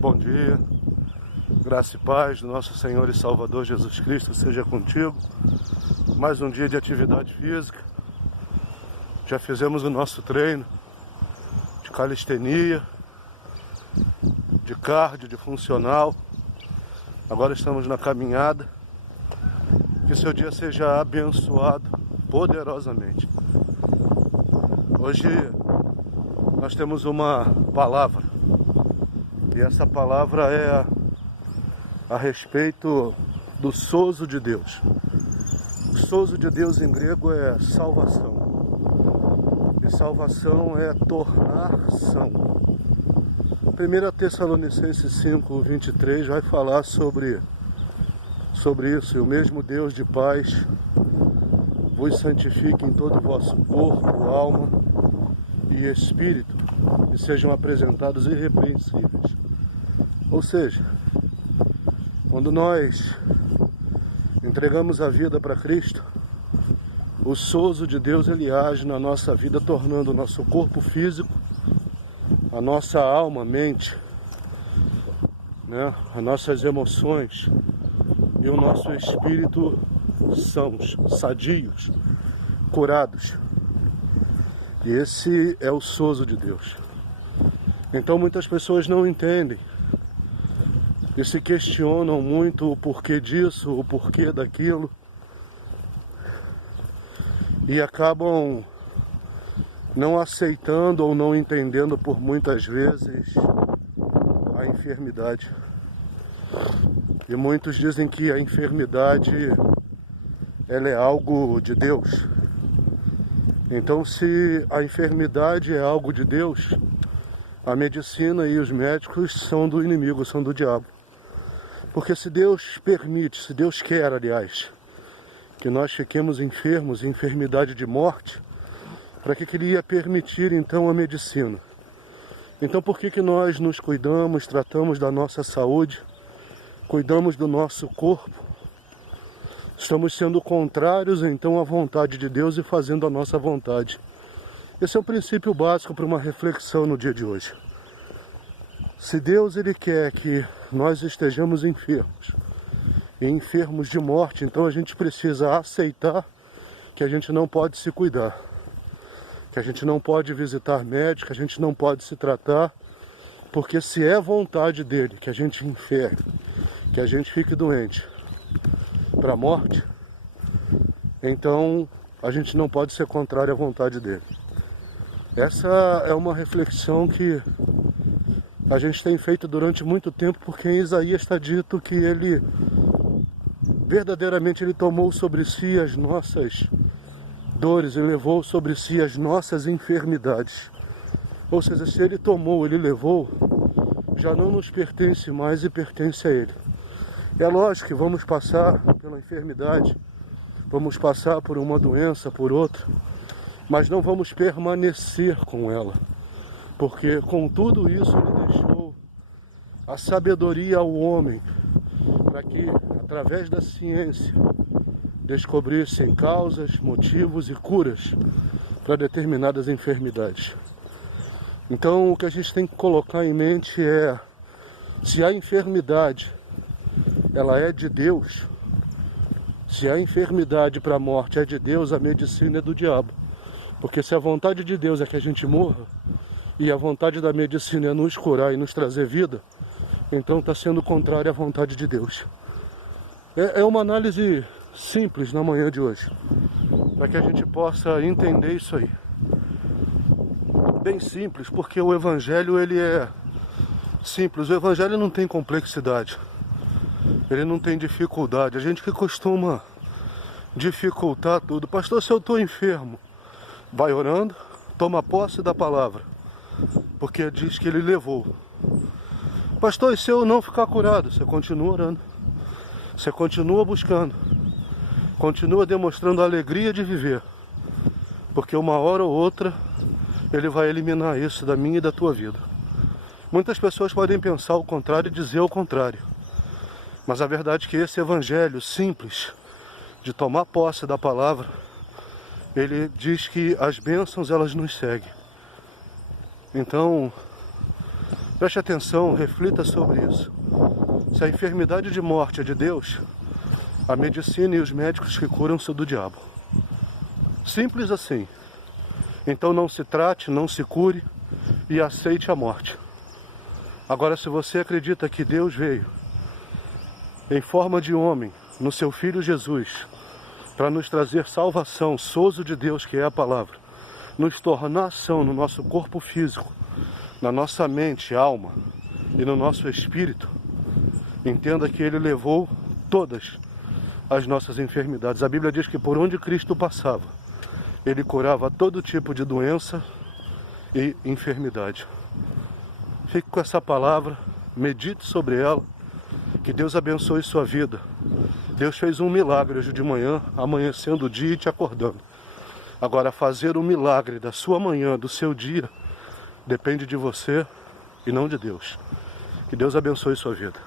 Bom dia, graça e paz do nosso Senhor e Salvador Jesus Cristo seja contigo. Mais um dia de atividade física. Já fizemos o nosso treino de calistenia, de cardio, de funcional. Agora estamos na caminhada. Que seu dia seja abençoado poderosamente. Hoje nós temos uma palavra. E essa palavra é a respeito do sozo de Deus. O sozo de Deus em grego é salvação. E salvação é tornar-são. 1 Tessalonicenses 5:23 vai falar sobre isso. E o mesmo Deus de paz vos santifique em todo o vosso corpo, alma e espírito, e sejam apresentados irrepreensíveis. Ou seja, quando nós entregamos a vida para Cristo, o sozo de Deus ele age na nossa vida, tornando o nosso corpo físico, a nossa alma, mente, as nossas emoções e o nosso espírito sãos, sadios, curados. E esse é o sozo de Deus. Então muitas pessoas não entendem e se questionam muito o porquê disso, o porquê daquilo, e acabam não aceitando ou não entendendo por muitas vezes a enfermidade. E muitos dizem que a enfermidade ela é algo de Deus. Então, se a enfermidade é algo de Deus, a medicina e os médicos são do inimigo, são do diabo. Porque se Deus permite, se Deus quer, aliás, que nós fiquemos enfermos, enfermidade de morte, para que Ele ia permitir então a medicina? Então por que nós nos cuidamos, tratamos da nossa saúde, cuidamos do nosso corpo? Estamos sendo contrários então à vontade de Deus e fazendo a nossa vontade. Esse é o princípio básico para uma reflexão no dia de hoje. Se Deus ele quer que nós estejamos enfermos, e enfermos de morte, então a gente precisa aceitar que a gente não pode se cuidar, que a gente não pode visitar médico, que a gente não pode se tratar, porque se é vontade dele que a gente enferme, que a gente fique doente para a morte, então a gente não pode ser contrário à vontade dele. Essa é uma reflexão que a gente tem feito durante muito tempo, porque em Isaías está dito que ele verdadeiramente ele tomou sobre si as nossas dores e levou sobre si as nossas enfermidades. Ou seja, se ele tomou, ele levou, já não nos pertence mais e pertence a ele. É lógico que vamos passar pela enfermidade, vamos passar por uma doença, por outra, mas não vamos permanecer com ela. Porque com tudo isso ele deixou a sabedoria ao homem, para que através da ciência descobrissem causas, motivos e curas para determinadas enfermidades. Então o que a gente tem que colocar em mente é, se a enfermidade ela é de Deus, se a enfermidade para a morte é de Deus, a medicina é do diabo. Porque se a vontade de Deus é que a gente morra, e a vontade da medicina é nos curar e nos trazer vida, então está sendo contrário à vontade de Deus. É uma análise simples na manhã de hoje, para que a gente possa entender isso aí. Bem simples, porque o Evangelho ele é simples. O Evangelho não tem complexidade, ele não tem dificuldade. A gente que costuma dificultar tudo. Pastor, se eu estou enfermo, vai orando, toma posse da palavra, porque diz que ele levou. Pastor, e se eu não ficar curado? Você continua orando, você continua buscando, continua demonstrando a alegria de viver, porque uma hora ou outra ele vai eliminar isso da minha e da tua vida. Muitas pessoas podem pensar o contrário e dizer o contrário, mas a verdade é que esse evangelho simples de tomar posse da palavra, ele diz que as bênçãos elas nos seguem. Então Preste atenção, reflita sobre isso. Se a enfermidade de morte é de Deus, a medicina e os médicos que curam são do diabo. Simples assim. Então não se trate, não se cure e aceite a morte. Agora, se você acredita que Deus veio em forma de homem, no seu Filho Jesus, para nos trazer salvação, sozo de Deus, que é a palavra, nos tornar ação no nosso corpo físico, na nossa mente, alma e no nosso espírito, entenda que Ele levou todas as nossas enfermidades. A Bíblia diz que por onde Cristo passava, Ele curava todo tipo de doença e enfermidade. Fique com essa palavra, medite sobre ela, que Deus abençoe sua vida. Deus fez um milagre hoje de manhã, amanhecendo o dia e te acordando. Agora, fazer o milagre da sua manhã, do seu dia, depende de você e não de Deus. Que Deus abençoe sua vida.